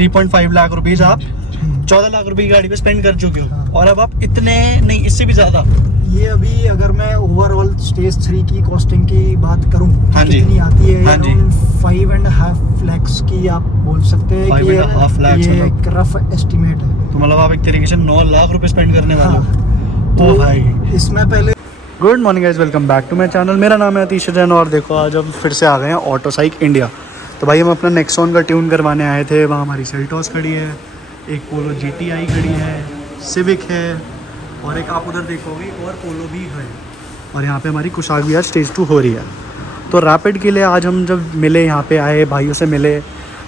3.5 lakh rupees आप 14 लाख रुपए की गाड़ी पे स्पेंड कर चुके हो और अब आप इतने नहीं, इससे भी ज्यादा। ये अभी अगर मैं ओवरऑल स्टेज 3 की कॉस्टिंग की बात करूं हाँ जी, कितनी आती है, हाँ जी, 5.5 lakhs की आप बोल सकते हैं कि 5.5 lakhs ये एक रफ एस्टिमेट है। तो मतलब आप एक तरीके से 9 लाख रुपए स्पेंड करने वाले हो। हाँ, तो भाई इसमें पहले good morning guys, welcome back to my channel. मेरा नाम है अतीश जैन और देखो आज हम फिर से आ गए हैं ऑटो साइक इंडिया। तो भाई हम अपना नेक्सॉन का ट्यून करवाने आए थे। वहाँ हमारी सेल्टॉस खड़ी है, एक पोलो GTI खड़ी है, सिविक है और एक आप उधर देखोगे और पोलो भी है। और यहाँ पे हमारी कुशाक भी आज स्टेज 2 हो रही है। तो रैपिड के लिए आज हम जब मिले, यहाँ पे आए भाइयों से मिले,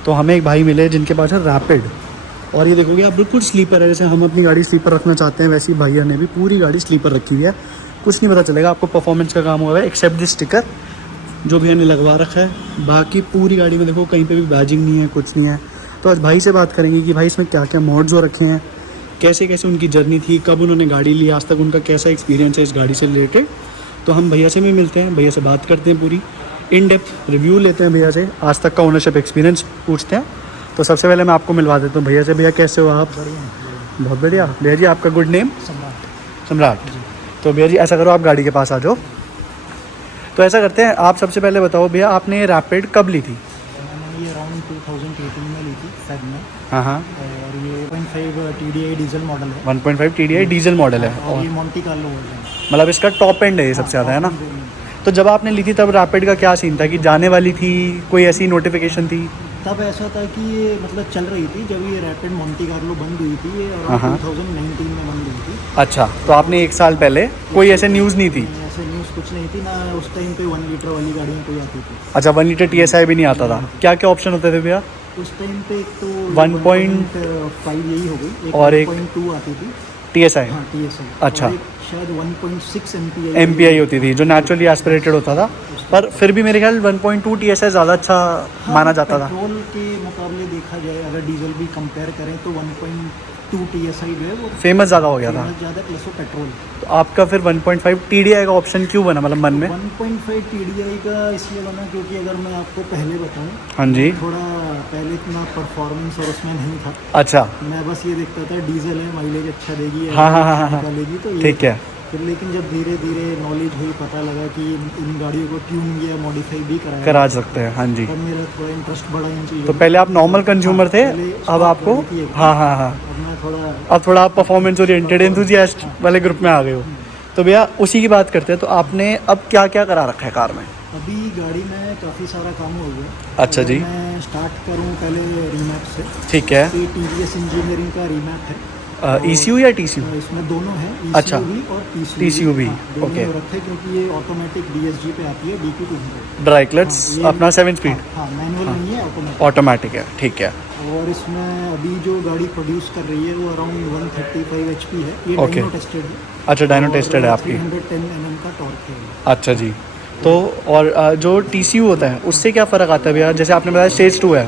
तो हमें एक भाई मिले जिनके पास है रैपिड। और ये देखोगे आप बिल्कुल स्लीपर है, जैसे हम अपनी गाड़ी स्लीपर रखना चाहते हैं वैसे ही भैया ने भी पूरी गाड़ी स्लीपर रखी हुई है। कुछ नहीं पता चलेगा आपको, परफॉर्मेंस का काम हुआ है एक्सेप्ट दिस स्टिकर जो भैया ने लगवा रखा है। बाकी पूरी गाड़ी में देखो कहीं पे भी बैजिंग नहीं है, कुछ नहीं है। तो आज भाई से बात करेंगे कि भाई इसमें क्या क्या मॉड्स हो रखे हैं, कैसे कैसे उनकी जर्नी थी, कब उन्होंने गाड़ी ली, आज तक उनका कैसा एक्सपीरियंस है इस गाड़ी से रिलेटेड। तो हम भैया से भी मिलते हैं, भैया से बात करते हैं, पूरी इन डेप्थ रिव्यू लेते हैं भैया से, आज तक का ओनरशिप एक्सपीरियंस पूछते हैं। तो सबसे पहले मैं आपको मिलवा देता हूँ भैया से। भैया कैसे हो आप? बहुत बढ़िया भैया जी। आपका गुड नेम? सम्राट। तो भैया जी ऐसा करो, आप गाड़ी के पास आ जाओ। तो ऐसा करते हैं, आप सबसे पहले बताओ भैया आपने रैपिड कब ली थी? मैंने ये अराउंड 2018 में ली थी फेब में। हाँ हाँ। और ये 1.5 TDI डीजल मॉडल है। 1.5 TDI डीजल मॉडल है और ये मोंटी कार्लो वर्जन है। मतलब इसका टॉप एंड है ये सबसे ज़्यादा, है ना? तो जब आपने ली थी तब रैपिड का क्या सीन था कि जाने वाली थी, कोई ऐसी नोटिफिकेशन थी? तब ऐसा था कि ये मतलब चल रही थी जब ये रैपिड मोंटी कार्लो बंद हुई थी, ये हाँ। 2019 में बंद हुई थी। अच्छा, तो आपने 1 साल पहले, कोई ऐसे न्यूज़ नहीं थी? ऐसे न्यूज़ कुछ नहीं थी ना, उस टाइम पे 1 लीटर वाली गाड़ियाँ कोई आती थी। अच्छा, 1 लीटर TSI भी नहीं आता था? क्या क्या ऑप्शन होते थे भैया? उस टाइम पे एक तो 1.5 यही हो गई, और एक 1.2 आती थी TSI। हाँ TSI। अच्छा। और एक शायद 1.6 MPI होती थी जो नेचुरली एस्पिरेटेड होता था, पर फिर भी मेरे ख्याल 1.2 TSI ज़्यादा अच्छा माना जाता था। पेट्रोल के मुकाबले देखा जाए, अगर डीजल भी कंपेयर करें तो 1.2 TSI जो है वो फेमस ज़्यादा हो गया था। ज़्यादा प्लस वो पेट्रोल। तो आपका फिर 1.5 TDI का ऑप्शन क्यों बना, मतलब मन में? 1.5 TDI का इसलिए बना क्योंकि अगर मैं आपको पहले बताऊं, हाँ जी। थोड़ा पहले इतना परफॉर्मेंस और उसमें नहीं था। अच्छा। मैं बस ये देखता था डीजल है, माइलेज अच्छा देगी, हाँ हाँ हाँ हाँ निकालेगी, तो ये ठीक है। फिर लेकिन जब धीरे धीरे नॉलेज हुई, पता लगा कि इन गाड़ियों को ट्यून या मॉडिफाई भी करा सकते हैं। हाँ जी। तब मेरा थोड़ा इंटरेस्ट बढ़ा इन चीज़ों तो में। पहले आप नॉर्मल कंज्यूमर थे, अब आपको हाँ हाँ हाँ अब थोड़ा आप परफॉर्मेंस ओरिएंटेड एंथुजियास्ट वाले ग्रुप में आ गए हो। तो भैया उसी की बात करते हैं, तो आपने अब क्या क्या करा रखा है कार में? अभी गाड़ी में काफ़ी सारा काम हो गया। अच्छा जी। मैं स्टार्ट करूं पहले रीमैप से। ठीक है। ये TVS इंजीनियरिंग का रीमैप है। ECU या TCU? इसमें दोनों है, अच्छा। ECU भी और TCU भी, दोनों ओके। हो रखे क्योंकि ये ऑटोमेटिक DSG पे आती है, DQ200। ड्राई क्लच अपना 7 स्पीड? हाँ, मैनुअल नहीं है, ऑटोमेटिक। ऑटोमेटिक है, ठीक है। और इसमें अभी जो गाड़ी प्रोड्यूस कर रही है वो अराउंड 135 HP है। ये ओके। डायनो टेस्टेड है। अच्छा, डायनो टेस्टेड है आपकी? 310 mm का टॉर्क है। अच्छा जी। तो और जो TCU होता है उससे क्या फ़र्क आता है भैया? जैसे आपने बताया स्टेज 2 है।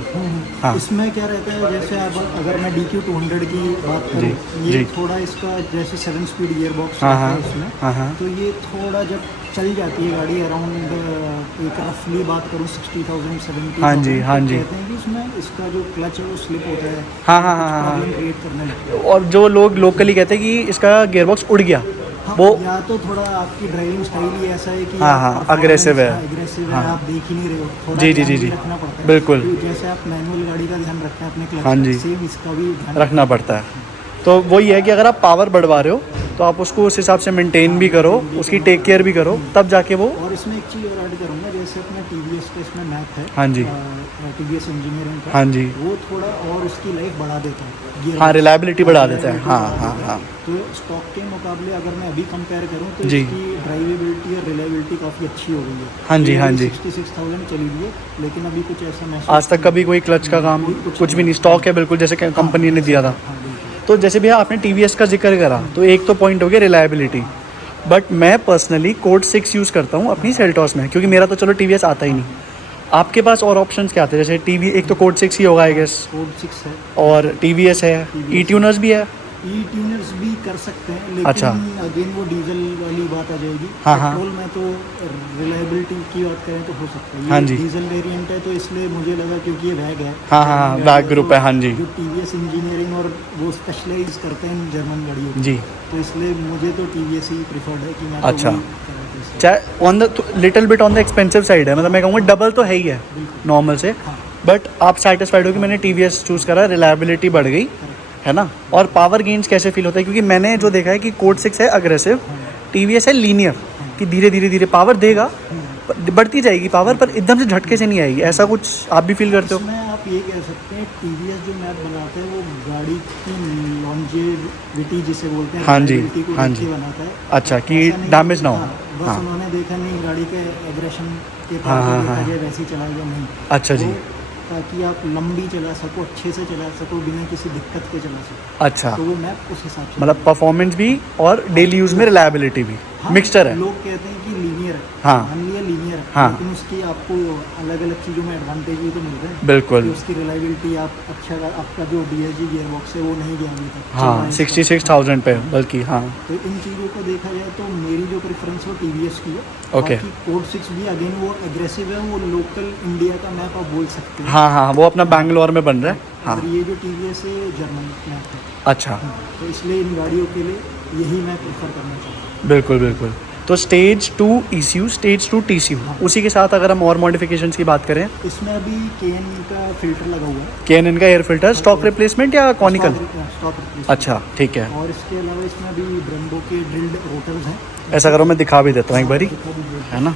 हाँ। इसमें क्या रहता है, जैसे अब अगर मैं DQ200 की बात करूँ, ये जी। थोड़ा इसका जैसे 7 स्पीड गियर बॉक्स हाँ है हाँ इसमें। हाँ हाँ। तो ये थोड़ा जब चल जाती है गाड़ी अराउंड, एक रफली बात करूँ 60,000 70,000, हाँ जी, हाँ जी। कहते हैं कि इसमें इसका जो क्लच है वो स्लिप होता है। हाँ हाँ हाँ हाँ। प्रॉब्लम क्रिएट करने लगता है। और जो लोग लोकली कहते हैं कि इसका गियरबॉक्स उड़ गया, हाँ, वो या तो थोड़ा आपकी ड्राइविंग स्टाइल ही ऐसा है कि हाँ आप हाँ, performance aggressive है। aggressive है, हाँ। आप देख ही नहीं रहे हो, थोड़ा जी जी ध्यान जी भी जी रखना पड़ता है। बिल्कुल। तो जैसे आप मैनुअल गाड़ी का ध्यान रखते हैं अपने क्लच हाँ का, जी। सेम इसका भी ध्यान रखना पड़ता है। तो वही है कि अगर आप पावर बढ़वा रहे हो तो आप उसको उस हिसाब से मेंटेन भी करो, उसकी टेक केयर भी करो, तब जाके वो। और इसमें एक चीज़ और ऐड करूँगा, जैसे अपना TVS का इसमें मैप है। हाँ जी। TVS इंजीनियरिंग का। हाँ जी। वो थोड़ा और उसकी लाइफ बढ़ा देता है। हाँ, रिलायबिलिटी बढ़ा देता है। हाँ हाँ हाँ। तो स्टॉक के मुकाबले अगर मैं अभी कंपेयर करूँ तो जी। इसकी ड्राइवेबिलिटी और रिलायबिलिटी काफ़ी अच्छी हो गई है। हाँ जी, हाँ जी। 66,000 चली हुई है, लेकिन अभी कुछ ऐसा महसूस आज तक कभी कोई क्लच का काम कुछ भी नहीं, स्टॉक है बिल्कुल जैसे कंपनी ने दिया था। हाँ, बिल्कुल। तो जैसे भैया आपने TVS का जिक्र करा, तो एक तो पॉइंट हो गया रिलायबिलिटी। बट मैं पर्सनली कोड 6 यूज़ करता हूँ अपनी सेल्टॉस में, क्योंकि मेरा तो चलो TVS आता ही नहीं। आपके पास और ऑप्शंस क्या आते हैं? जैसे एक तो कोड 6 ही होगा आई गेस, कोड 6 है और TVS है, ई ट्यूनर्स भी है। ई ट्यूनर्स भी कर सकते हैं, लेकिन अच्छा। अगेन वो डीजल वाली बात आ जाएगी। हाँ, हाँ। पेट्रोल में तो रिलायबिलिटी की बात करें तो हो सकता है। हाँ ये जी। डीजल वेरिएंट है तो इसलिए मुझे लगा, क्योंकि ये वैग है, हाँ, हाँ, जर्मन वैग गाड़ी ग्रुप तो है, हाँ जी। जो टीवीएस इंजीनियरिंग और वो स्पेशलाइज करते हैं इन जर्मन गाड़ियों को, जी। तो इसलिए मुझे तो टीवीएस ही प्रिफर्ड है कि मैं अच्छा। तो वही कराता हूँ। चाहे on the little bit on the expensive side है, मतलब मैं कहूँगा डबल तो है ही है बिल्कुल। नॉर्मल से, हाँ। बट आप सेटिस्फाइड हो कि मैंने टीवीएस चूज़ करा, रिलायबिलिटी बढ़ गई है ना। और पावर गेन्स कैसे फील होता है, क्योंकि मैंने जो देखा है कि कोड 6 है अग्रेसिव, टीवीएस है लीनियर, कि धीरे धीरे धीरे पावर देगा, बढ़ती जाएगी पावर, पर एकदम से झटके से नहीं आएगी। ऐसा कुछ आप भी फील करते हो? इसमें आप ये कह सकते हैं टीवीएस जो मैप बनाते हैं वो गाड़ी की लॉन्जेविटी जिसे बोलते हैं, हाँ जी, reliability को हाँ देख के जी। बनाता है। अच्छा, कि ऐसा नहीं- डैमेज ना हो। हाँ, बस हाँ। उन्होंने देखा नहीं गाड़ी के एग्रेशन के हाँ, पास हाँ, देखा हाँ। जाए वैसे ही चलाएगा नहीं। अच्छा जी। वो ताकि आप लंबी चला सको, अच्छे से चला सको, बिना किसी दिक्कत के चला सको, अच्छा, तो वो मैप उस हिसाब से। मतलब परफॉर्मेंस भी और डेली यूज़ में रिलायबिलिटी भी हाँ, मिक्सचर है। लोग कहते हैं कि लीनियर है, हाँ। मान लिया लीनियर है, हाँ। लेकिन उसकी आपको अलग अलग चीज़ों में एडवांटेज भी तो मिलते हैं। बिल्कुल। कि उसकी रिलायबिलिटी आप अच्छा, आपका जो डीएसजी गियर बॉक्स है वो नहीं गया अभी तक। हाँ, चलना है 66,000 पे, बल्कि हाँ। तो इन चीज़ों को देखा जाए तो मेरी जो प्रेफरेंस है वो टीवीएस की है। ओके। बाकी कोड 6 भी अगेन वो एग्रेसिव है, वो लोकल इंडिया का मैप आप बोल सकते हैं। हाँ हाँ, वो अपना बैंगलोर में बन रहा है। हाँ। और ये जो टीवीएस है जर्मन मैप है, अच्छा, तो इसलिए इन गाड़ियों के लिए यही मैं प्रेफर करना चाहता हूँ। बिल्कुल बिल्कुल। तो स्टेज 2 ECU, स्टेज 2 TCU, उसी के साथ अगर हम और मॉडिफिकेशंस की बात करें, इसमें अभी केएन का फिल्टर लगा हुआ है, KN का एयर फिल्टर स्टॉक रिप्लेसमेंट या कॉनिकल? Stock replacement. अच्छा, ठीक है। और इसके अलावा इसमें अभी ब्रेम्बो के ड्रिल्ड रोटर्स हैं। ऐसा करो, मैं दिखा भी देता हूँ एक बारी, दिखा दीजिए। है ना।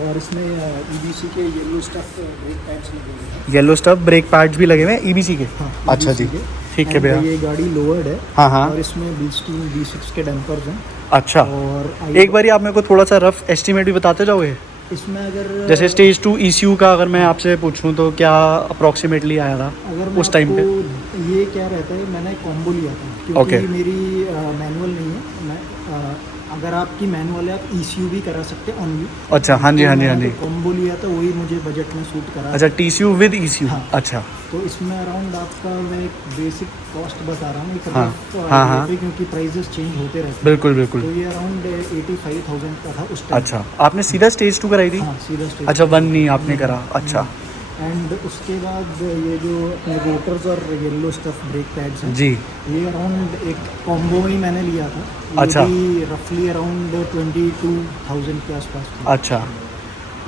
और इसमें ईबीसी के येलो स्टफ ब्रेक पैड्स लगे हुए हैं। येलो स्टफ ब्रेक पैड्स भी लगे हुए हैं EBC के। हाँ, अच्छा जी, EBC के। ठीक है And भैया। ये गाड़ी लोअर्ड है। हाँ हाँ। और इसमें B6 के डैम्पर्स हैं। अच्छा, और एक बारी आप मेरे को थोड़ा सा रफ एस्टिमेट भी बताते जाओगे, इसमें अगर जैसे स्टेज 2 ECU का अगर मैं आपसे पूछूं तो क्या अप्रोक्सीमेटली आएगा अगर मैं उस टाइम पे? आपको ये क्या रहता है, मैंने कॉम्बो लिया था क्योंकि Okay. मेरी मैनुअल नहीं है। मैं अगर आपकी मैनुअल है आप ECU भी करा सकते हैं ओनली। अच्छा, हाँ जी, हाँ जी, हाँ जी। कॉम्बो लिया था, वही मुझे बजट में सूट करा। अच्छा, TCU विद ECU। हाँ। अच्छा, तो इसमें अराउंड आपका मैं एक बेसिक कॉस्ट बता रहा हूँ, एक हाँ, rough हाँ, idea हाँ। पे, क्योंकि प्राइजेस चेंज होते रहते हैं। बिल्कुल बिल्कुल। तो ये अराउंड 85,000 का था उस टाइम। अच्छा, आपने सीधा स्टेज 2 कराई थी? हाँ, सीधा स्टेज। अच्छा, 1 नहीं आपने करा। अच्छा एंड उसके बाद ये जो अपने रोटर्स और येलो स्टफ ब्रेक पैड्स हैं जी। ये अराउंड एक कॉम्बो ही मैंने लिया था। ये अच्छा। भी रफली अराउंड 22,000 के आसपास थी। अच्छा,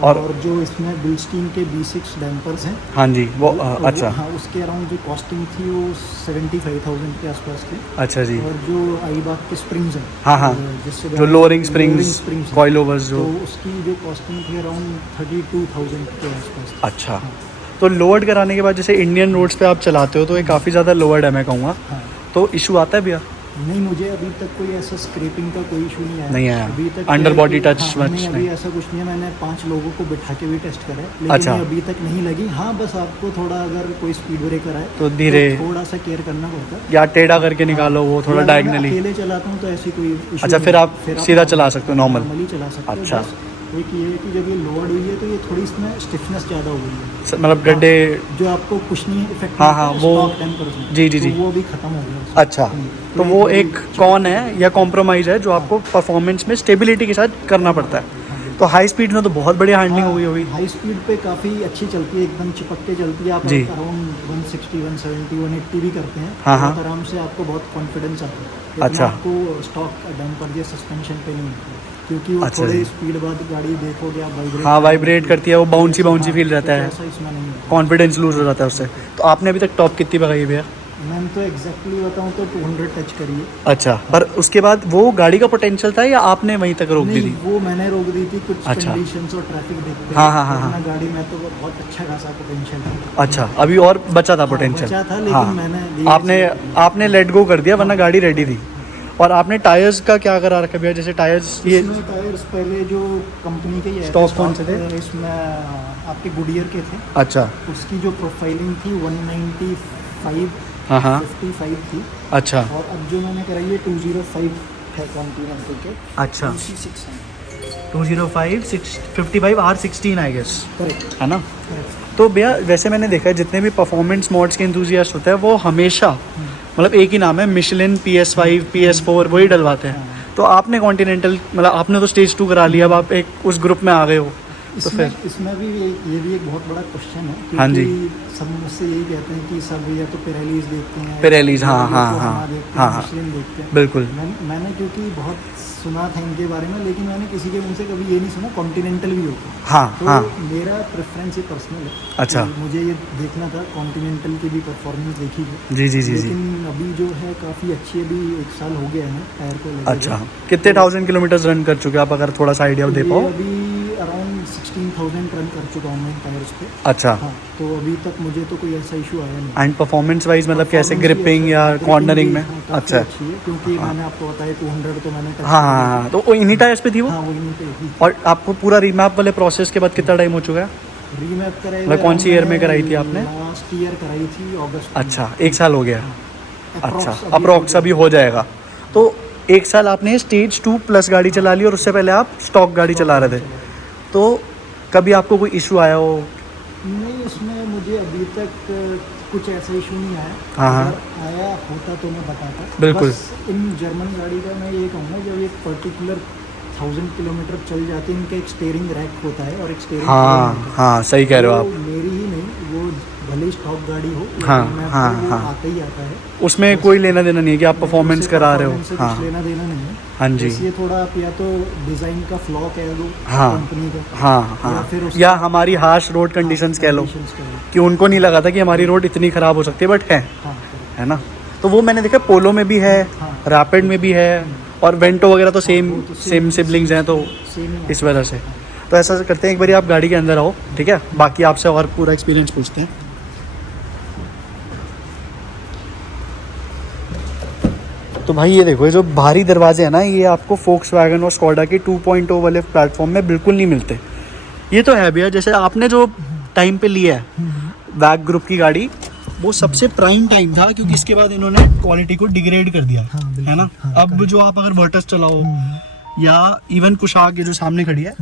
और और जो इसमें बिल्स्टीन के B6 डैम्पर्स हैं हाँ जी, वो अच्छा। हाँ, उसके अराउंड जो कॉस्टिंग थी वो 75,000 के आसपास थी। अच्छा जी। और जो आईबाक के स्प्रिंग्स हैं, हाँ, हाँ। जिससे जो लोअरिंग स्प्रिंग्स, हैं, कॉइल ओवर्स तो जो। उसकी जो कॉस्टिंग थी अराउंड 32,000 के आसपास थी। अच्छा, तो लोअर्ड कराने के बाद जैसे इंडियन रोड्स पे आप चलाते हो तो ये काफ़ी ज़्यादा लोअर्ड है मैं कहूँगा, हाँ। तो इशू आता है भैया? नहीं, मुझे अभी तक कोई ऐसा स्क्रैपिंग का कोई इशू नहीं आया। नहीं आया। अभी तक अंडर क्या है बॉडी कि- टच हाँ, मच नहीं, अभी नहीं। ऐसा कुछ नहीं है। मैंने 5 लोगों को बिठा के भी टेस्ट करा है, लेकिन अच्छा। ये अभी तक नहीं लगी। हाँ, बस आपको थोड़ा अगर कोई स्पीड ब्रेकर है तो धीरे- थोड़ा सा केयर करना पड़ता है। या टेढ़ा करके निकालो वो थोड़ा या अगर मैं डायगनली। अकेले चलाता हूँ तो ऐसी कोई issue अच्छा, नहीं फिर है। आप सीधा चला सकते हो, normal? नॉर्मली चला सकते हो। अच्छा। बस एक ये है कि जब ये लोअर्ड हुई है तो ये थोड़ी इसमें स्टिफनेस ज़्यादा हो गई है। मतलब गड्ढे। जो आपको कुशनिंग इफेक्ट हाँ, हाँ, वो- जी, जी, जी। वो भी खत्म हो गया। अच्छा, तो वो एक कौन है या कॉम्प्रोमाइज़ है जो आपको परफॉर्मेंस में स्टेबिलिटी के साथ करना पड़ता है। तो हाई स्पीड में तो बहुत बढ़िया हैंडलिंग हो गई होगी। हाई स्पीड पे काफ़ी अच्छी चलती है, एकदम चिपक के चलती है। आप जी। अराउंड 160, 170, 180 भी करते हैं। हाँ, हाँ। बहुत आराम से आपको बहुत कॉन्फिडेंस आता है। लेकिन अच्छा। आपको स्टॉक डैम्पर या सस्पेंशन पे नहीं होता, क्योंकि वो अच्छा थोड़े जी। स्पीड बाद गाड़ी देखोगे आप वाइब्रेट। हाँ, वाइब्रेट करती है, वो बाउंसी बाउंसी फील रहता है, ऐसा इसमें नहीं होता। कॉन्फिडेंस लूज हो जाता है उससे। तो आपने अभी तक टॉप कितनी भगाई है भैया? मैंने तो एग्जैक्टली बताऊँ तो 200 टच करी है। अच्छा, पर उसके बाद वो गाड़ी का पोटेंशियल था या आपने वहीं तक रोक दी नहीं, थी? वो मैंने रोक दी थी कुछ अच्छा। कंडीशंस और ट्रैफिक देखते हाँ, हाँ, हाँ, हाँ। वरना गाड़ी में तो बहुत अच्छा खासा पोटेंशियल था। अच्छा, अभी और बचा था पोटेंशियल? बचा था, लेकिन मैंने आपने लेट गो कर दिया, वरना गाड़ी रेडी थी। और आपने टायर्स का क्या करा रखा भैया? जैसे टायर्स ये इसमें टायर्स पहले जो कंपनी के ही आए थे, स्टॉक कौन से थे? इसमें आपके गुडियर के थे। अच्छा, उसकी जो प्रोफाइलिंग थी 195, हाँ हाँ, 55 थी। अच्छा और अब जो मैंने कराई है 205 है कॉन्टिनेंटल के। अच्छा, C6 है। 205 655 R16 आई गेस, करेक्ट, है ना। करेक्ट। तो भैया वैसे मैंने देखा है जितने भी परफॉर्मेंस मोड्स के इंथुजियास्ट होते हैं वो हमेशा मतलब एक ही नाम है, मिशलिन, PS5, PS4 वही डलवाते हैं। तो आपने कॉन्टिनेंटल, मतलब आपने तो स्टेज 2 करा लिया, अब आप एक उस ग्रुप में आ गए हो, तो फिर इसमें भी ये भी एक बहुत बड़ा क्वेश्चन है, हाँ जी। क्योंकि सब मुझसे यही कहते हैं कि सब या तो पिरेलीज देखते हैं, पिरेलीज, हाँ, हाँ, या हाँ, देखते हाँ, हैं, हाँ, मिशलिन देखते हैं। बिल्कुल। मैंने क्योंकि बहुत सुना था इनके बारे में, लेकिन मैंने किसी के मुंह से कभी ये नहीं सुना कॉन्टिनेंटल भी होता है। हाँ, तो हाँ, मेरा प्रेफरेंस ये पर्सनल है। अच्छा। कि मुझे ये देखना था, कॉन्टिनेंटल की भी परफॉर्मेंस देखी थी। जी, जी, जी, जी। लेकिन अभी जो है काफ़ी अच्छी, अभी 1 साल हो गया है ना टायर को लगे अच्छा, हुए। कितने 1000 किलोमीटर रन कर चुके हैं आप, अगर थोड़ा सा आइडिया दे ये पाओ? अभी अराउंड 16,000 रन कर चुका हूँ मैं टायर्स पे। अच्छा। हाँ, तो अभी तक मुझे तो कोई ऐसा इशू आया नहीं। एंड परफॉर्मेंस वाइज मतलब कैसे, Performance भी ग्रिपिंग अच्छा या है, gripping कॉर्नरिंग भी, में? हाँ, काफ़ी अच्छा। अच्छी है, क्योंकि हाँ, मैंने आपको बताया 200 तो मैंने टच हाँ, हाँ, हाँ, तो वो इन्हीं टायर्स पे थी वो? हाँ, वो इन्हीं पे ही। और आपको पूरा रीमैप वाले प्रोसेस के बाद कितना टाइम हो चुका है? रीमैप कराई मतलब कौन सी ईयर में कराई थी आपने? लास्ट ईयर कराई थी अगस्त में। अच्छा, 1 साल हो गया। हाँ, अच्छा, approx अप्रोक्स अभी हो जाएगा। तो 1 साल आपने स्टेज 2 प्लस गाड़ी चला ली, और उससे पहले आप स्टॉक गाड़ी चला रहे थे। तो कभी आपको कोई इशू आया हो? नहीं, उसमें मुझे अभी तक कुछ ऐसा इशू नहीं आया। हाँ, हाँ। अगर आया होता तो मैं बताता। बिल्कुल। बस इन जर्मन गाड़ी का मैं ये कहूँगा, जब एक पर्टिकुलर 1000 किलोमीटर चल जाते हैं, इनका एक स्टीयरिंग रैक होता है और एक स्टीयरिंग हाँ, हाँ, सही कह रहे हो आप। मेरी ही नहीं, वो भले स्टॉक गाड़ी हो, हाँ, मैं हाँ, वो हाँ। आता ही आता है। उसमें कोई लेना देना नहीं है कि आप परफॉर्मेंस करा रहे हो। उससे हाँ, कुछ लेना देना नहीं है। हाँ जी। बस ये थोड़ा आप या तो डिज़ाइन का फ्लॉ कह दो हाँ, कंपनी का, हाँ, या हाँ, फिर या हमारी हार्श रोड कंडीशंस कह लो, conditions कह लो। कि उनको नहीं लगा था कि हमारी रोड इतनी ख़राब हो सकती है, बट है हाँ, है ना? तो वो मैंने देखा पोलो में भी है, हाँ। रैपिड में भी है, और वेंटो वगैरह तो सेम वो तो सेम सिबलिंग्स हैं, तो सेम ही इस वजह से। तो ऐसा करते हैं, एक बारी आप गाड़ी के अंदर आओ, ठीक है? बाकी आपसे और पूरा एक्सपीरियंस पूछते हैं। तो भाई ये देखो, ये जो भारी दरवाजे हैं ना, ये आपको फोक्सवैगन और स्कोडा के 2.0 वाले प्लेटफॉर्म में बिल्कुल नहीं मिलते। ये तो है भैया, जैसे आपने जो टाइम पे लिया है वैग ग्रुप की गाड़ी, वो सबसे प्राइम टाइम था, क्योंकि इसके बाद इन्होंने क्वालिटी को डिग्रेड कर दिया, हाँ, बिल्कुल, है ना? हाँ, अब जो आप अगर वर्टस चलाओ, या इवन कुशाक ये जो सामने खड़ी है,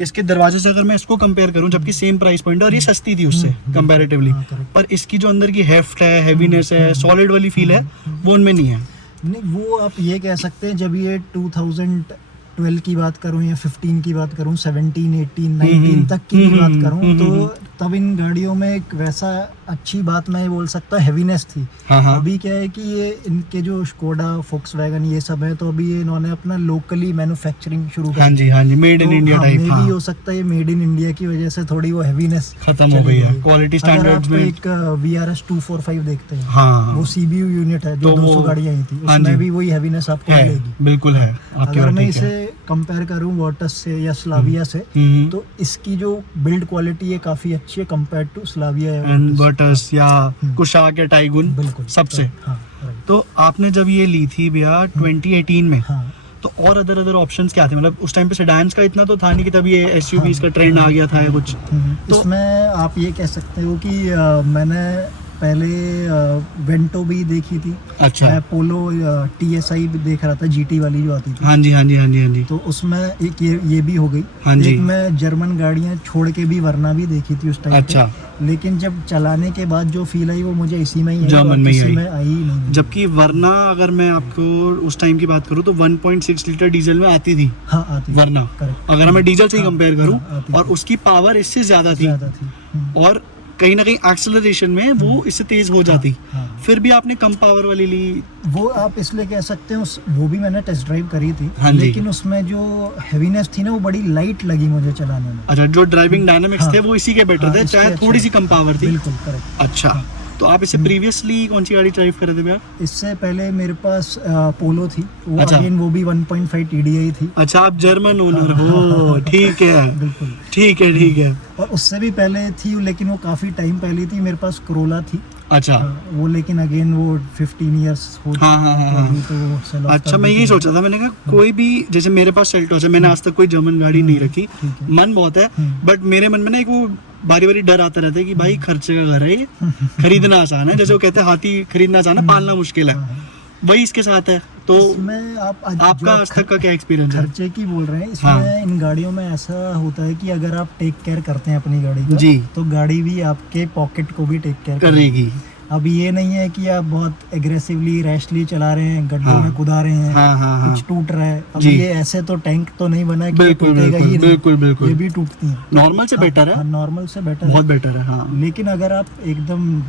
इसके दरवाजे से अगर मैं इसको कंपेयर करूं, जबकि सेम प्राइस पॉइंट है और ये सस्ती थी उससे कंपैरेटिवली, पर इसकी जो अंदर की हेफ्ट है, हैवीनेस है, सॉलिड वाली फील है, वो उनमें नहीं है। नहीं, वो आप ये कह सकते हैं, जब ये 2012 की बात करूं या 15 की बात करूं, 17, 18, 19 तक की भी बात करूं, तो तब इन गाड़ियों में एक वैसा अच्छी बात मैं ये बोल सकता हूँ, हैवीनेस थी। हाँ, हाँ। अभी क्या है कि ये इनके जो स्कोडा, फोक्सवैगन ये सब है, तो अभी ये इन्होंने अपना लोकली मैन्युफैक्चरिंग शुरू कर हाँ जी, हाँ जी, मेड इन इंडिया टाइप। मे भी हो सकता है ये मेड इन इंडिया की वजह से थोड़ी वो हैवीनेस खत्म हो गई है क्वालिटी स्टैंडर्ड्स में। एक VRS 245 देखते हैं, हाँ, वो CBU यूनिट है जो तो 200 गाड़ियाँ आई थी, हाँ उसमें जी, भी वही हैवीनेस आपको है, मिलेगी। बिल्कुल है। आपकी अगर बात मैं ठीक है। इसे कंपेयर करूं वर्टस से या स्लाविया से, तो इसकी जो बिल्ड क्वालिटी है काफ़ी अच्छी है compare to Slavia and Virtus या कुशाक या टाइगुन, बिल्कुल सबसे। हाँ, राइट। तो आपने जब ये ली थी भैया 2018 में, हाँ, तो और अदर ऑप्शंस क्या थे? मतलब उस टाइम पे सेडान्स का इतना तो था नहीं कि तब ये SUVs का ट्रेंड आ गया था या कुछ। तो इसमें आप ये कह सकते हो कि मैंने पहले वेंटो भी देखी थी। अच्छा। मैं पोलो TSI भी देख रहा था, GT वाली जो आती थी। हाँ जी, हाँ जी, हाँ जी, हाँ जी। तो उसमें एक ये भी हो गई। हाँ जी। एक मैं जर्मन गाड़ियाँ छोड़ के भी वरना भी देखी थी उस टाइम। अच्छा। लेकिन जब चलाने के बाद जो फील आई वो मुझे इसी में ही आई, जर्मन में ही आई। में आई ही नहीं। जबकि वरना अगर मैं आपको उस टाइम की बात करूँ तो 1.6 लीटर डीजल में आती थी। हाँ, आती थी। वरना करेक्ट। अगर मैं डीजल से ही हाँ, कंपेयर करूँ, हाँ, आती और थी। उसकी पावर इससे ज़्यादा थी, और कहीं ना कहीं एक्सेलरेशन में वो इससे तेज हो जाती। हाँ। फिर भी आपने कम पावर वाली ली। वो आप इसलिए कह सकते हैं, वो भी मैंने टेस्ट ड्राइव करी थी। हाँ जी। लेकिन उसमें जो हैवीनेस थी ना, वो बड़ी लाइट लगी मुझे चलाने में। अच्छा, जो ड्राइविंग डायनामिक्स हाँ। थे वो इसी के बेटर हाँ, थे, इसके चाहे अच्छे थोड़ी सी कम पावर थी। बिल्कुल करेक्ट। अच्छा, तो आप इससे प्रीवियसली कौन सी गाड़ी ड्राइव कर रहे थे भैया? इससे पहले मेरे पास पोलो थी, वो अच्छा। अगेन वो भी 1.5 TDI थी। अच्छा, आप जर्मन ओनर हो। ठीक है, बिल्कुल। ठीक है, ठीक है। और उससे भी पहले थी, लेकिन वो काफ़ी टाइम पहले थी, मेरे पास कोरोला थी। अच्छा। वो लेकिन अगेन वो 15 ईयर्स हो चुके हाँ, हाँ, हैं, तो हाँ, अभी तो वो sell off अच्छा, कर मैं दी यही थी। सोच रहा था, मैंने कहा कोई भी, जैसे मेरे पास सेल्टोस है, मैंने आज तक कोई जर्मन गाड़ी नहीं रखी, ठीक है। मन बहुत है, बट मेरे मन में ना एक वो बारी बारी डर आता रहता है कि भाई खर्चे का घर है ये, खरीदना आसान है, जैसे वो कहते हैं हाथी खरीदना आसान है, पालना मुश्किल है, वही इसके साथ है। तो इसमें आपका आज तक का क्या एक्सपीरियंस है? खर्चे की बोल रहे हैं, इसमें हाँ। इन गाड़ियों में ऐसा होता है कि अगर आप टेक केयर करते हैं अपनी गाड़ी का, जी। तो गाड़ी भी आपके पॉकेट को भी टेक केयर करेगी। अब ये नहीं है कि आप बहुत एग्रेसिवली रैशली चला रहे हैं, गड्ढों हाँ। में कुदा रहे हैं, हाँ हाँ हाँ, कुछ टूट रहा है। अब जी। ये ऐसे तो टैंक तो नहीं बना है कि ये बिल्कुल टूटेगा ही बिल्कुल नहीं। बिल्कुल बिल्कुल, ये भी टूटती हैं। नॉर्मल से बेटर है, नॉर्मल से बेटर बहुत है। बेटर है। हाँ लेकिन अगर आप एकदम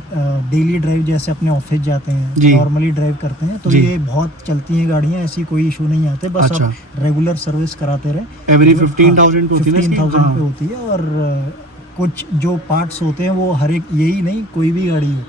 डेली ड्राइव जैसे अपने ऑफिस जाते हैं, जी। नॉर्मली ड्राइव करते हैं, तो जी। ये बहुत चलती हैं गाड़ियाँ, ऐसी कोई इशू नहीं आते। बस अच्छा। आप रेगुलर सर्विस कराते रहे। एवरी जो- 15,000 पे होती है ना इसकी? 15,000 पे हाँ। होती है। और कुछ जो पार्ट्स होते हैं वो हर एक, यही नहीं कोई भी गाड़ी हो,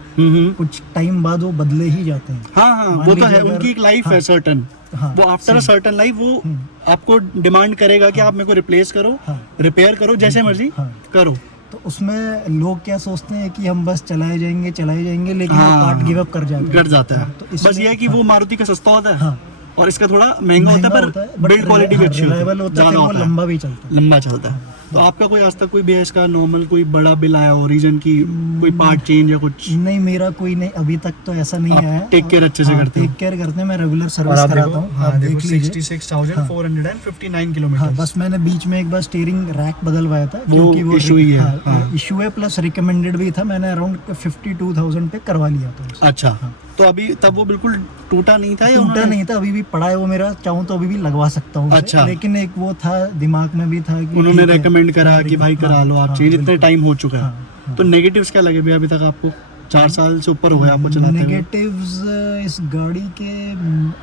कुछ टाइम बाद वो बदले ही जाते हैं। हाँ हाँ, मान वो तो लीजिए है, अगर- उनकी एक लाइफ है हाँ। सर्टन। हाँ, वो after a same। Certain life वो आपको डिमांड करेगा कि आप मेरे को रिप्लेस करो, हाँ। रिपेयर करो, जैसे मर्जी हाँ। करो। तो उसमें लोग क्या सोचते हैं कि हम बस चलाए जाएंगे, लेकिन वो पार्ट गिव अप कर जाते हैं। कर जाता है। तो बस इसमें- ये है कि वो मारुति का सस्ता होता है हाँ। और इसका थोड़ा महंगा होता है, पर बिल्ड क्वालिटी भी अच्छी होती है, रिलायबल होता है, ज्यादा फिर वो होता है, लंबा भी चलता है। लंबा चलता है। तो आपका कोई आज तक कोई भी इसका नॉर्मल कोई बड़ा बिल आया हो रीजन की, कोई पार्ट चेंज या कुछ? नहीं, मेरा कोई नहीं, अभी तक तो ऐसा नहीं आप आया। take care अच्छे से करते हो? टेक केयर करते हैं, मैं रेगुलर सर्विस कराता हूँ। आप देख लीजिए। 66,459 किलोमीटर। हाँ, बस मैंने बीच में एक बार स्टीयरिंग रैक बदलवाया था, वो क्योंकि वो issue ही है। हाँ। इशू है, प्लस रिकमेंडेड भी था। मैंने अराउंड 52,000 पे करवा लिया था उससे। अच्छा, तो अभी तब वो बिल्कुल टूटा नहीं था या टूटा उन्होंने- नहीं था, अभी भी पड़ा है वो मेरा, चाहूँ तो अभी भी लगवा सकता हूँ उसे। अच्छा। लेकिन एक वो था दिमाग में भी था कि उन्होंने ठीक है, रेकमेंड करा हाँ, कि भाई करा लो आप हाँ, चेंज, इतने बिल्कुल। टाइम हो चुका है। हाँ, तो नेगेटिव्स क्या लगे भैया अभी तक आपको? 4 साल से ऊपर हो गया आपको चलाते हुए। नेगेटिव्स इस गाड़ी के,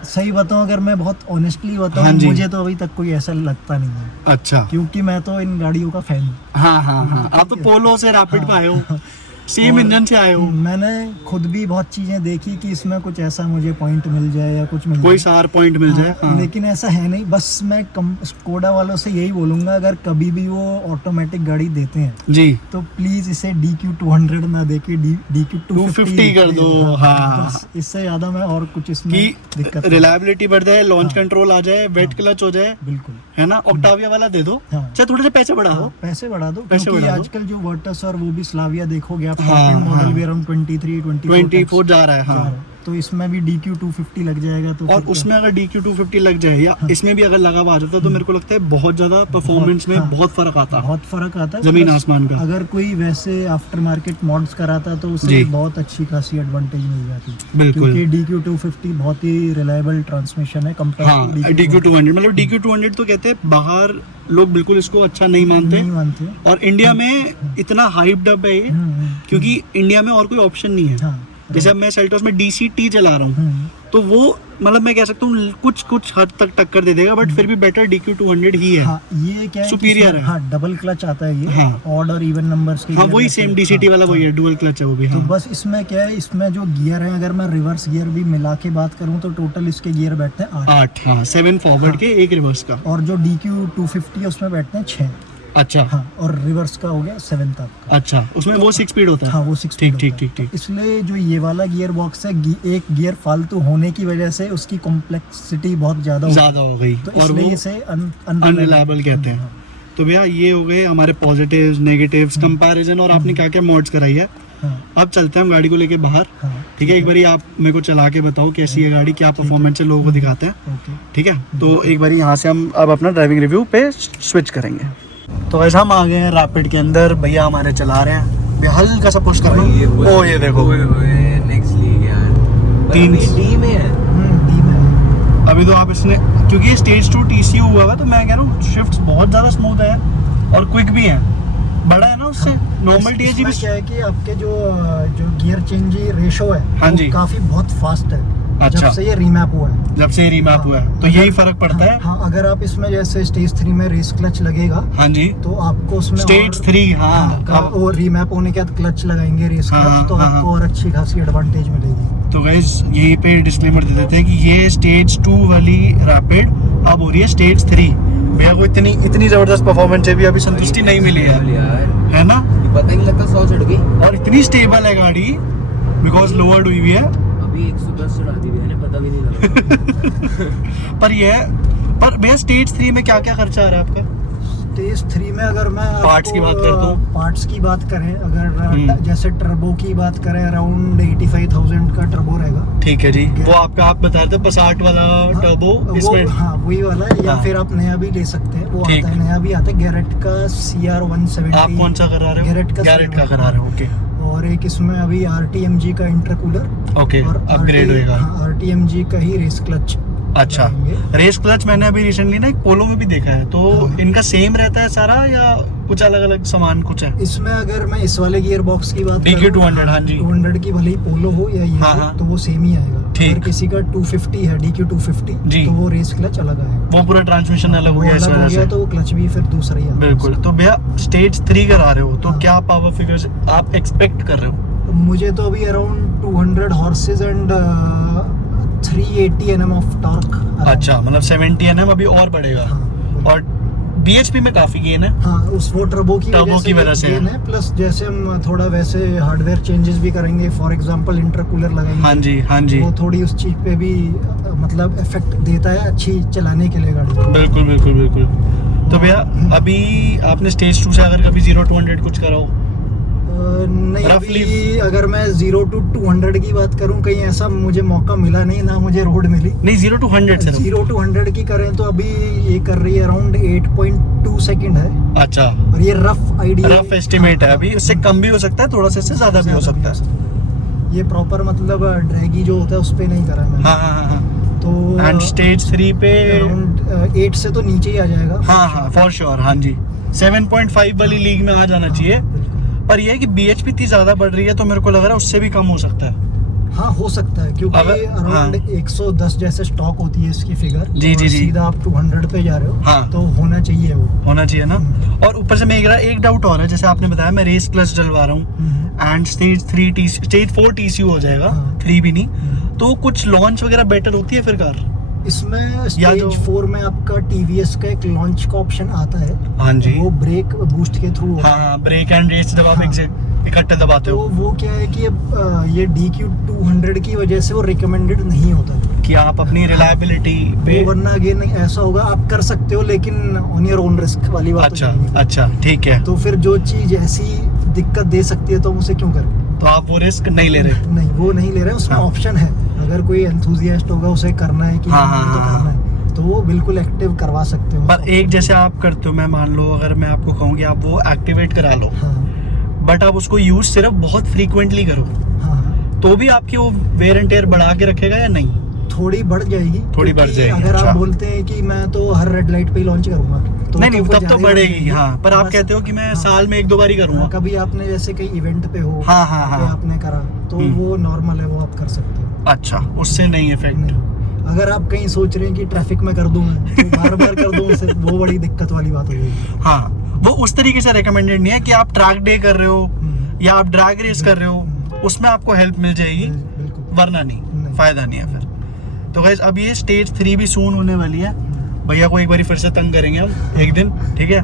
सही बताऊं, अगर मैं बहुत ऑनेस्टली बताऊं, हाँ जी। मुझे तो अभी तक कोई ऐसा लगता नहीं है, अच्छा, क्योंकि मैं तो इन गाड़ियों का फैन हूँ। हाँ हाँ हाँ, आप तो पोलो से रैपिड पे आए हो, सेम और इंजन से आए हो। मैंने खुद भी बहुत चीजें देखी कि इसमें कुछ ऐसा मुझे पॉइंट मिल जाए या कुछ मिल कोई जाए। सार पॉइंट मिल जाए। हाँ। लेकिन ऐसा है नहीं। बस मैं स्कोडा वालों से यही बोलूंगा, अगर कभी भी वो ऑटोमेटिक गाड़ी देते हैं जी, तो प्लीज इसे DQ 200 ना देके DQ 250 कर दो। हाँ। बस इससे ज्यादा मैं और कुछ इसमें कि दिक्कत नहीं। रिलायबिलिटी बढ़ जाए, लॉन्च हाँ। कंट्रोल आ जाए, वेट क्लच हो जाए, बिल्कुल। है ना, ऑक्टाविया वाला दे दो, हाँ। चाहे थोड़े से पैसे बढ़ाओ। हाँ, पैसे बढ़ा दो, पैसे क्योंकि बढ़ा दो। आजकल जो वर्टस और वो भी स्लाविया देखोगे आप, हाँ, मॉडल हाँ। भी अराउंड 23 24 जा रहा है। जा रहा हाँ। है। तो इसमें भी DQ 250 लग जाएगा। तो और फिर उसमें अगर DQ 250 लग जाए या इसमें भी अगर लगा हुआ आ जाता तो मेरे को लगता है बहुत ज्यादा परफॉर्मेंस में हाँ। बहुत फर्क आता। बहुत फर्क आता है, जमीन प्लस आसमान का। अगर कोई वैसे आफ्टर मार्केट मॉड्स कराता तो उसे जी। बहुत अच्छी खासी एडवांटेज मिल जाती, बिल्कुल। क्योंकि DQ 250 बहुत ही रिलायबल ट्रांसमिशन है कंपेयर हाँ, टू DQ 200 मतलब DQ 200 तो कहते हैं बाहर लोग बिल्कुल इसको अच्छा नहीं मानते, नहीं मानते। और इंडिया में इतना हाइप्ड अप है ये, क्योंकि इंडिया में और कोई ऑप्शन नहीं है। हाँ, जैसे अब मैं सेल्टोस में DCT चला रहा हूँ, तो वो मतलब मैं कह सकता हूँ कुछ हद तक टक्कर दे देगा, बट फिर भी बेटर DQ 200 ही है। हाँ, ये क्या है कि Superior इसमें- है। हाँ, डबल क्लच आता है ये, हाँ। ऑड और इवन नंबर्स के हाँ, gear वही रहते सेम हैं। DCT वाला वही है, डुअल क्लच है वो भी। तो हाँ। बस इसमें क्या है, इसमें जो गियर है, अगर मैं रिवर्स गियर भी मिला के बात करूँ तो टोटल इसके गियर बैठते हैं 8, 8, हाँ, 7 फॉरवर्ड के, 1 रिवर्स का। और जो DQ 250 है उसमें बैठते हैं 6। अच्छा। हाँ, और रिवर्स का हो गया 7 तक का। अच्छा, उसमें वो 6 स्पीड होता है। हाँ, वो 6 ठीक ठीक ठीक ठीक। इसलिए जो ये वाला गियर बॉक्स है, एक गियर फालतू होने की वजह से उसकी कॉम्प्लेक्सिटी बहुत ज्यादा हो गई, तो और इसलिए वो इसे अनरिलायबल कहते हैं। तो भैया ये हो गए हमारे पॉजिटिव्स, नेगेटिव्स, कंपैरिजन, और आपने क्या क्या मॉड्स कराई है। हाँ, अब चलते हैं हम गाड़ी को लेके बाहर। हाँ, ठीक है, एक बारी आप मेरे को चला के बताओ कैसी है गाड़ी, क्या परफॉर्मेंस है, लोगों को दिखाते हैं। ओके। ठीक है, तो एक बारी यहाँ से हम अब अपना ड्राइविंग रिव्यू पे स्विच करेंगे। तो वैसे हम आ गए हैं रैपिड के अंदर, भैया हमारे चला रहे हैं। भैया हल्का सा पुश करना। ओ ये देखो, नेक्स्ट लीग यार, 3 डी में है। डी में। अभी तो आप इसने, क्योंकि ये स्टेज 2 TCU हुआ है, तो मैं कह रहा हूँ शिफ्ट्स बहुत ज़्यादा स्मूथ है और क्विक भी है, बड़ा है ना उससे। नॉर्मल THG इसमें भी क्या है कि आपके जो गियर चेंज रेशो है, हाँ वो जी। काफी बहुत फास्ट है। अच्छा। जब से ये रीमैप हुआ है, जब से रीमैप हाँ, हुआ है, तो अगर- यही फर्क पड़ता है। हाँ, अगर आप इसमें जैसे स्टेज 3 में रेस क्लच लगेगा, हाँ जी, तो आपको उसमें स्टेज 3, हाँ। अब वो रीमैप होने के बाद क्लच लगाएंगे रेस हाँ, क्लच, तो हाँ, आपको हाँ। और अच्छी खासी एडवांटेज मिलेगी। तो गाइस यहीं पे डिस्क्लेमर दे देते हैं कि ये स्टेज 2 वाली रैपिड अब हो रही है स्टेज 3। भैया को इतनी जबरदस्त परफॉर्मेंस है भी अभी संतुष्टि नहीं मिली है, यार, है ना। पता ही नहीं लगता 100 चढ़ गई। और इतनी स्टेबल है गाड़ी, बिकॉज लोअर्ड हुई है। अभी 110 चढ़ा दी मैंने, पता भी नहीं लगा। पर भैया स्टेज 3 में क्या क्या खर्चा आ रहा है आपका? स्टेज 3 में अगर मैं पार्ट्स की बात करता हूँ। पार्ट्स की बात करें, अगर जैसे टर्बो की बात करें, अराउंड 85,000 का टर्बो रहेगा। ठीक है जी, वो आपका आप बता रहे थे Passat वाला टर्बो, इसमें हाँ, वही वाला है, या हाँ। फिर आप नया भी ले सकते हैं, वो ठीक। आता है, नया भी आता है, गैरेट का CR 170। आप कौन सा करा रहे हो? गैरेट का करा रहे हो, ओके। और एक इसमें अभी RTMG का इंटरकूलर ओके, और अपग्रेड होएगा। RTMG का ही रेस क्लच। अच्छा, रेस क्लच मैंने अभी रिसेंटली ना एक पोलो में भी देखा है, तो हाँ। इनका सेम रहता है सारा या कुछ अलग अलग सामान कुछ है? इसमें अगर मैं इस वाले गियर बॉक्स की बात DQ 200, हाँ जी, 200 की भले ही पोलो हो या ये हाँ, हो, हाँ। तो वो सेम ही आएगा। ठीक। अगर किसी का 250 है, DQ 250, जी। तो वो रेस क्लच अलग आएगा। वो पूरा ट्रांसमिशन अलग हो वो गया इस अलग हो वजह गया से। तो वो क्लच भी फिर दूसरा ही आएगा। बिल्कुल। तो भैया स्टेज 3 करा रहे हो, तो हाँ। क्या पावर फिगर्स आप एक्सपेक्ट कर रहे हो? मुझे तो अभी around 200 horses and 380 Nm of torque. अच्छा, मतलब 70 Nm अभी और बढ़ेगा। हाँ, और BHP में काफी गेन है। हाँ, उस वो टर्बो की वजह से गेन है। प्लस जैसे हम थोड़ा वैसे हार्डवेयर चेंजेस भी करेंगे, फॉर एग्जांपल इंटरकूलर लगाएंगे, हाँ जी, हाँ जी, वो थोड़ी उस चीज पे भी मतलब इफेक्ट देता है अच्छी चलाने के लिए गाड़ी। बिल्कुल बिल्कुल बिल्कुल। तो भैया अभी आपने स्टेज 2 से अगर कभी 0 to 100 कुछ करा हो? नहीं, Roughly- अभी अगर मैं 0 to 200 की बात करूं, कहीं ऐसा मुझे मौका मिला नहीं, ना मुझे रोड मिली। नहीं, 0 to 100 सिर्फ। 0 to 100 की करें तो अभी ये कर रही है अराउंड 8.2 सेकंड है। अच्छा, और ये रफ आइडिया, रफ एस्टिमेट है, अभी उससे कम भी हो सकता है, थोड़ा सा इससे ज्यादा भी हो सकता है। ये प्रॉपर मतलब ड्रैगी जो होता है उस पे नहीं करा मैंने। हाँ हाँ हाँ। तो एंड स्टेज 3 पे अराउंड 8 से तो नीचे ही आ जाएगा। हाँ हाँ फॉर श्योर, हाँ जी, 7.5 वाली लीग में आ जाना चाहिए। पर ये है कि BHP इतनी ज्यादा बढ़ रही है, तो मेरे को लग रहा है उससे भी कम हो सकता है। हाँ, हो सकता है, क्योंकि अराउंड 110 जैसे स्टॉक होती है इसकी फिगर। जी, जी, जी। सीधा आप 200 पे जा रहे हो, हाँ। तो होना चाहिए वो। होना चाहिए ना। और ऊपर से मेरा एक डाउट और है, जैसे आपने बताया मैं रेस क्लच डलवा रहा हूँ एंड स्टेज 4 TCU हो जाएगा, हाँ। 3 भी नहीं, तो कुछ लॉन्च वगैरह बेटर होती है फिर कार? इसमें स्टेज 4 में आपका TVS का एक लॉन्च का ऑप्शन आता है। हाँ जी, वो ब्रेक बूस्ट के थ्रू होता है। हाँ, ब्रेक एंड रेस जब आप हाँ। इकट्ठे दबाते तो हो, वो क्या है कि अब ये DQ 200 की वजह से वो रिकमेंडेड नहीं होता, कि आप अपनी रिलायबिलिटी पे। वरना अगेन ऐसा होगा, आप कर सकते हो लेकिन ऑन योर ओन रिस्क वाली बात हो अच्छा जाएगी। अच्छा, ठीक है। तो फिर जो चीज ऐसी दिक्कत दे सकती है तो हम उसे क्यों करें? तो आप वो रिस्क नहीं ले रहे? नहीं, वो नहीं ले रहे, उसमें हाँ। ऑप्शन है। अगर कोई एंथुजियास्ट होगा, उसे करना है कि हाँ, नहीं, हाँ, तो हाँ, करना है, तो वो बिल्कुल एक्टिव करवा सकते हो। पर एक जैसे आप करते हो, मैं मान लो अगर मैं आपको कहूँ कि आप वो एक्टिवेट करा लो, हाँ बट आप उसको यूज सिर्फ बहुत फ्रीक्वेंटली करो, हाँ, तो भी आपकी वो वेयर एंड टेयर बढ़ा के रखेगा या नहीं? थोड़ी बढ़ जाएगी। थोड़ी बढ़ क्योंकि जाएगी, अगर अच्छा। आप बोलते हैं कि मैं तो हर रेड लाइट पे ही लॉन्च करूंगा, तो नहीं नहीं, कुछ तब तो ज्यादा ही बढ़ेगी, बढ़ेगी। हाँ। पर आप बस- कहते हो कि मैं हाँ। साल में 1-2 बार ही करूंगा। कभी आपने जैसे कहीं इवेंट पे हो, हाँ, हाँ, हाँ। पे आपने करा, तो वो नॉर्मल है, वो आप कर सकते हो। अच्छा, उससे नहीं इफेक्ट? नहीं। अगर आप कहीं सोच रहे हैं कि ट्रैफिक में कर दूं मैं, तो बार बार कर दूं, उससे वो बड़ी दिक्कत वाली बात हो जाएगी। हाँ, वो उस तरीके से रिकमेंडेड नहीं है कि आप ट्रैक डे कर रहे हो या आप ड्रैग रेस कर रहे हो, उसमें आपको हेल्प मिल जाएगी, बिल्कुल। वरना नहीं, नहीं। फायदा नहीं है फिर। तो गाइस अब ये स्टेज 3 भी सून होने वाली है, भैया को एक बार फिर से तंग करेंगे हम एक दिन, ठीक है?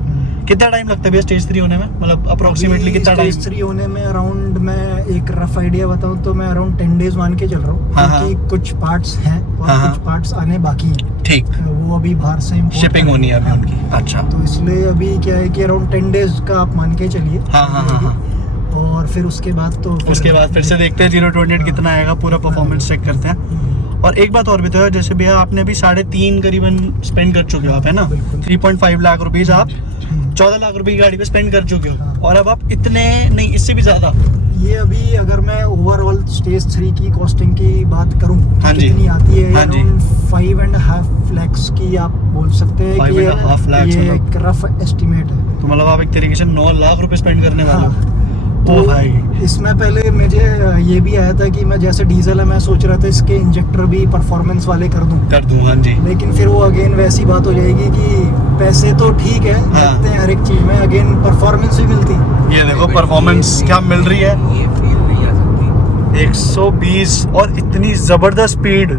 कितना टाइम लगता है भैया स्टेज 3 होने में, मतलब अप्रोक्सीमेटली कितना टाइम? स्टेज 3 होने में अराउंड, मैं एक रफ आइडिया बताऊं तो मैं अराउंड 10 डेज मान के चल रहा हूँ, हाँ, क्योंकि कुछ पार्ट्स हैं और हाँ, कुछ पार्ट्स आने बाकी हैं। ठीक, वो अभी बाहर से import शिपिंग होनी है अभी करेंगे। उनकी। अच्छा, तो इसलिए अभी क्या है कि अराउंड 10 डेज का आप मान के चलिए। हाँ हाँ हाँ हाँ। और फिर उसके बाद तो उसके बाद फिर से देखते हैं 0 to 100 कितना आएगा, पूरा परफॉर्मेंस चेक करते हैं। और एक बात और भी तो है, जैसे भैया आपने भी 3.5 करीबन स्पेंड कर चुके हो आप, है ना? बिल्कुल। 3.5 लाख रुपीज आप 14 लाख रुपए की गाड़ी पे स्पेंड कर चुके हो, हाँ। और अब आप इतने नहीं, इससे भी ज्यादा। ये अभी अगर मैं ओवरऑल स्टेज 3 की कॉस्टिंग की बात करूं तो हाँ जी। कितनी आती है? हाँ जी। अराउंड 5.5 lakhs की आप बोल सकते हैं कि 5.5 lakhs ये मतलब? एक रफ एस्टिमेट है। तो मतलब आप एक तरीके से 9 लाख रुपए स्पेंड करने वाले हो। हाँ। तो भाई इसमें पहले मुझे ये भी आया था कि मैं जैसे डीजल है, मैं सोच रहा था इसके इंजेक्टर भी परफॉर्मेंस वाले कर दूं, हाँ जी। लेकिन फिर वो अगेन वैसी बात हो जाएगी कि पैसे तो ठीक है, हाँ। लगते हैं हर एक चीज में, अगेन परफॉर्मेंस भी मिलती है। ये देखो परफॉर्मेंस क्या मिल रही है, ये फील नहीं आ सकती। 120 और इतनी जबरदस्त स्पीड।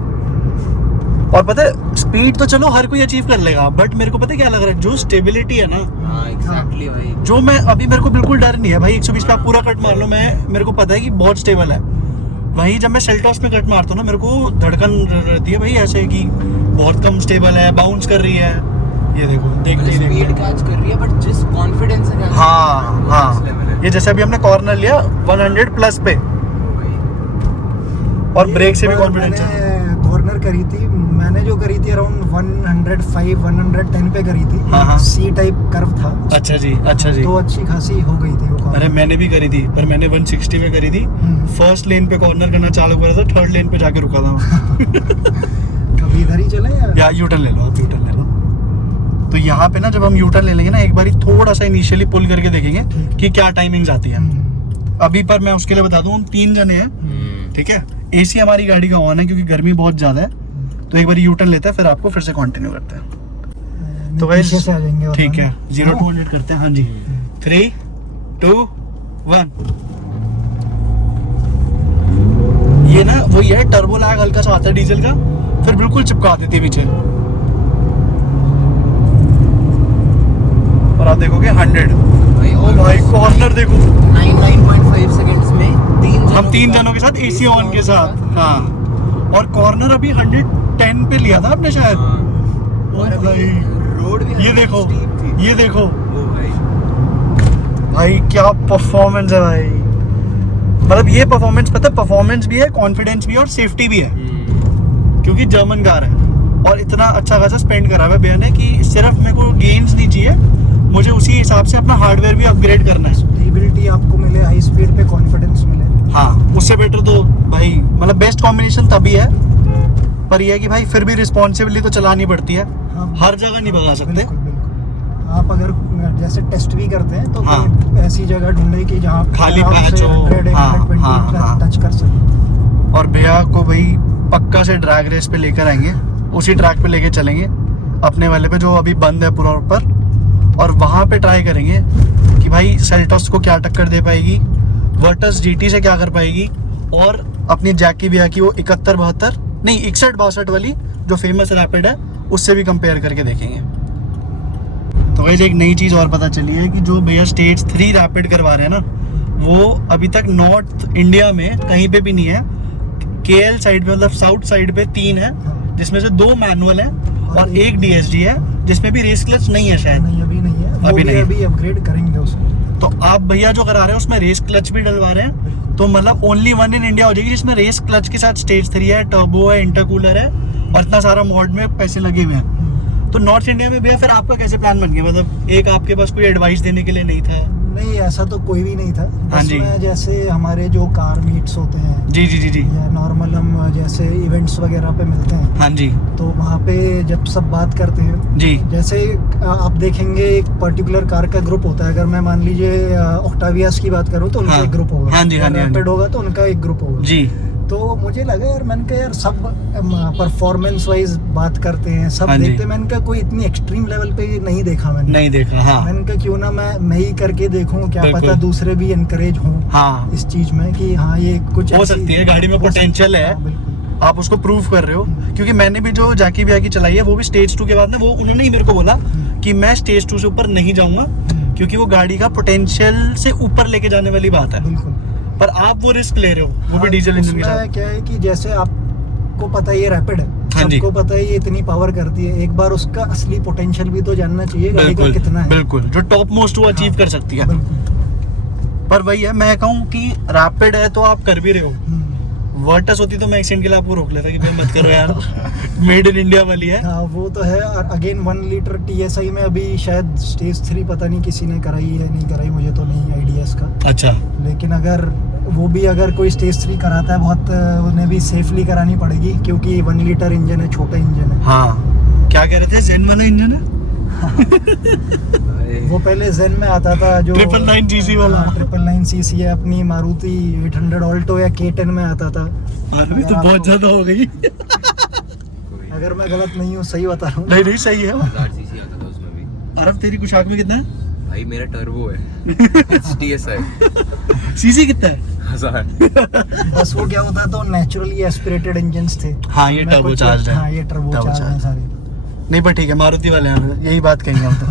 और पता है स्पीड तो चलो हर कोई अचीव कर लेगा, बट मेरे को पता है क्या लग रहा है, जो स्टेबिलिटी है ना, हाँ एग्जैक्टली भाई। जो मैं अभी, मेरे को बिल्कुल डर नहीं है भाई। 120 पे आप पूरा कट मार लो, मेरे को पता है कि बहुत स्टेबल है। वहीं जब मैं सेल्टॉस में कट मारता हूँ ना, मेरे को धड़कन रहती है भाई ऐसे कि बहुत कम स्टेबल है, बाउंस कर रही है। ये देखो, देखते ही स्पीड देखते। कैच कर रही है, बट जिस कॉन्फिडेंस से कैच हाँ हाँ, ये जैसे अभी हमने कॉर्नर लिया 100 प्लस पे, और ये ब्रेक से भी एक बार कॉन्फिडेंस है। मैंने कॉर्नर करी थी, मैंने जो करी थी अराउंड 105-110 पे करी थी। हाँ, हाँ। C टाइप कर्व था, अच्छा जी, अच्छा जी। तो अच्छी खासी हो गई थी वो अरे मैंने भी करी थी, पर मैंने 160 में करी थी। फर्स्ट लेन पे कॉर्नर करना चालू करा था, थर्ड लेन पे जाके रुका था अभी इधर ही चले या यू टर्न ले लो, आप यू टर्न ले लो। तो यहाँ पे ना जब हम यू टर्न ले लेंगे ना, एक बारी थोड़ा सा इनिशियली पुल करके देखेंगे कि क्या टाइमिंग्स आती है। अभी पर मैं उसके लिए बता दूं, हम 3 जने हैं, ठीक है। एसी हमारी गाड़ी का ऑन है क्योंकि गर्मी बहुत ज्यादा है। तो एक बार यू टर्न लेते हैं, फिर आपको फिर से कंटिन्यू करते हैं। तो गाइस ठीक है, 0 to 100 करते हैं। हाँ जी, 3 2 1। ये ना वही है, टर्बो लैग हल्का सा आता है डीजल का, फिर बिल्कुल चिपका देती है पीछे। और आप देखोगे 100। ओ भाई कॉर्नर देखो, 9.5 सेकंड्स में हम 3 जनों के साथ एसी ऑन के साथ। हाँ, और कॉर्नर अभी 110 पे लिया था आपने शायद। और भाई रोड भी ये देखो, ये देखो ओ भाई भाई क्या परफॉर्मेंस है भाई। मतलब ये परफॉर्मेंस, पता है परफॉर्मेंस भी है, कॉन्फिडेंस भी है और सेफ्टी भी है, क्योंकि जर्मन कार है और इतना अच्छा खासा स्पेंड करा हुआ है भैया ने कि सिर्फ मेरे को गेन्स नहीं चाहिए, मुझे उसी हिसाब से अपना हार्डवेयर भी अपग्रेड करना है। स्टेबिलिटी आपको मिले, हाई स्पीड पे कॉन्फिडेंस मिले। हाँ, उससे बेटर तो भाई मतलब बेस्ट कॉम्बिनेशन तभी है। पर यह है कि भाई फिर भी रिस्पॉन्सिबिलिटी तो चलानी पड़ती है, हाँ, हर जगह नहीं भगा सकते। बिल्कुल, बिल्कुल। आप अगर जैसे टेस्ट भी करते हैं तो हाँ, ऐसी जगह ढूंढे कि जहाँ खाली पैच हो, 100, हाँ, 120 हाँ, टच कर सके। और भैया को भाई पक्का से ड्रैग रेस पे लेकर आएंगे, उसी ट्रैक पे लेके चलेंगे अपने वाले पे जो अभी बंद है पूरा ऊपर, और वहाँ पे ट्राई करेंगे कि भाई सेल्टोस को क्या टक्कर दे पाएगी, वर्टस जीटी से क्या कर पाएगी, और अपनी जैकी भैया की वो 71-72 नहीं 61-62 वाली जो फेमस रैपिड है उससे भी कंपेयर करके देखेंगे। तो गाइस एक नई चीज़ और पता चली है कि जो भैया स्टेज 3 रैपिड करवा रहे हैं ना, वो अभी तक नॉर्थ इंडिया में कहीं पे भी नहीं है। केएल साइड पे, मतलब साउथ साइड पे 3 है, जिसमें से 2 मैनुअल है और 1 डीएसडी है, जिसमें भी रेस क्लच नहीं है शायद। नहीं, अभी नहीं है, अभी नहीं है। अभी अपग्रेड करेंगे उसको। तो आप भैया जो करा रहे हैं उसमें रेस क्लच भी डलवा रहे हैं, तो मतलब ओनली 1 इन इंडिया हो जाएगी जिसमें रेस क्लच के साथ स्टेज 3 है, टर्बो है, इंटरकूलर है और इतना सारा मॉड में पैसे लगे हुए हैं। तो नॉर्थ इंडिया में भैया फिर आपका कैसे प्लान बन गया? मतलब एक आपके पास कोई एडवाइस देने के लिए नहीं था? नहीं, ऐसा तो कोई भी नहीं था। हाँ बस जी। मैं जैसे हमारे जो कार मीट्स होते हैं, जी जी जी जी, या नॉर्मल हम जैसे इवेंट्स वगैरह पे मिलते हैं, हाँ जी तो वहाँ पे जब सब बात करते हैं, जी, जैसे आप देखेंगे एक पर्टिकुलर कार का ग्रुप होता है। अगर मैं मान लीजिए ऑक्टावियास की बात करूँ तो उनका हाँ, एक ग्रुप होगा, हाँ जी, हाँ जी, हाँ जी। रैपिड होगा तो उनका एक ग्रुप होगा जी। तो मुझे लगा यार, मैंने कहा यार सब परफॉर्मेंस वाइज बात करते हैं, सब हाँ जी। देखते हैं। मैंने कहा कोई इतनी एक्सट्रीम लेवल पे नहीं देखा मैंने। नहीं देखा, हाँ मैंने कहा क्यों ना मैं ही करके देखूं, क्या बिल्कुल। पता दूसरे भी इनकरेज हों हाँ, इस चीज में कि हाँ ये कुछ हो ऐसी- सकती है, गाड़ी में हो सकती potential है। हाँ, बिल्कुल। आप उसको प्रूव कर रहे हो, क्योंकि मैंने भी जो जैकी भैया की चलाई है वो भी स्टेज 2 के बाद ना, वो उन्होंने ही मेरे को बोला कि मैं स्टेज 2 से ऊपर नहीं जाऊंगा, क्योंकि वो गाड़ी का पोटेंशियल से ऊपर लेके जाने वाली बात है। बिल्कुल। पर आप वो रिस्क ले रहे हो, वो भी डीजल इंजन के उसमें साथ। क्या है कि जैसे आपको पता है ये रैपिड है, हाँ जी। सबको पता है ये इतनी पावर करती है, एक बार उसका असली पोटेंशियल भी तो जानना चाहिए गाड़ी का बिल्कुल कितना है। बिल्कुल, जो टॉप मोस्ट वो अचीव कर सकती है। बिल्कुल। पर वही है, मैं कहूँ कि रैपिड है तो आप कर भी रहे हो। वर्टस होती तो मैं एक्सीडेंट के लिए आपको रोक लेता कि भाई मत करो यार, मेड इन इंडिया वाली है। हाँ, वो तो है। और अगेन 1 लीटर TSI में अभी शायद स्टेज 3 पता नहीं किसी ने कराई है नहीं कराई, मुझे तो नहीं आइडिया इसका। अच्छा, लेकिन अगर वो भी अगर कोई स्टेज 3 कराता है, बहुत उन्हें भी सेफली करानी पड़ेगी, क्योंकि 1 लीटर इंजन है, छोटा इंजन है। हाँ क्या कह रहे थे, जेन वाला इंजन है? वो पहले जेन में आता था जो 999 GC वाला। 999 CC है, अपनी मारुति 800 ऑल्टो या K10 में आता था। अरे तो बहुत ज्यादा हो गई। अगर मैं गलत नहीं हूँ, सही बता रहा हूँ। नहीं नहीं सही है। 1000 सीसी आता था उसमें भी। अरब तेरी कुशाक में कितना है? भाई मेरा टर्बो है TSI सीसी कितना है? 1000। बस वो क्या होता तो नेचुरली एस्पिरेटेड इंजन्स थे। हाँ ये मैं टर्बो कुछ- चार्ज है। हाँ, ये टर्बो चार्ज है सारे। नहीं पर ठीक है, मारुति वाले हैं, यही बात कहेंगे हम तो।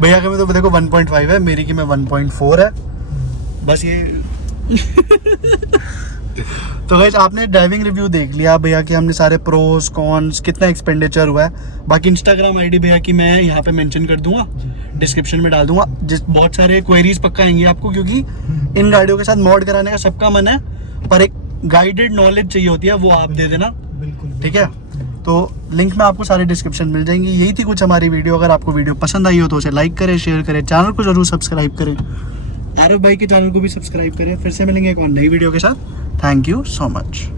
भैया का में तो देखो 1.5 है, मेरी की में 1.4 है, बस ये। तो गाइस आपने ड्राइविंग रिव्यू देख लिया भैया कि हमने सारे प्रोस कॉन्स, कितना एक्सपेंडिचर हुआ है। बाकी इंस्टाग्राम आईडी भैया की मैं यहाँ पे मेंशन कर दूंगा, डिस्क्रिप्शन में डाल दूंगा। जिस बहुत सारे क्वेरीज पक्का आएंगे आपको, क्योंकि इन गाड़ियों के साथ मॉड कराने का सबका मन है, पर एक गाइडेड नॉलेज चाहिए होती है, वो आप दे देना, बिल्कुल। ठीक है। तो लिंक में आपको सारे डिस्क्रिप्शन मिल जाएंगी। यही थी कुछ हमारी वीडियो। अगर आपको वीडियो पसंद आई हो तो उसे लाइक करें, शेयर करें, चैनल को जरूर सब्सक्राइब करें। आरव भाई के चैनल को भी सब्सक्राइब करें। फिर से मिलेंगे एक और नई वीडियो के साथ। Thank you so much.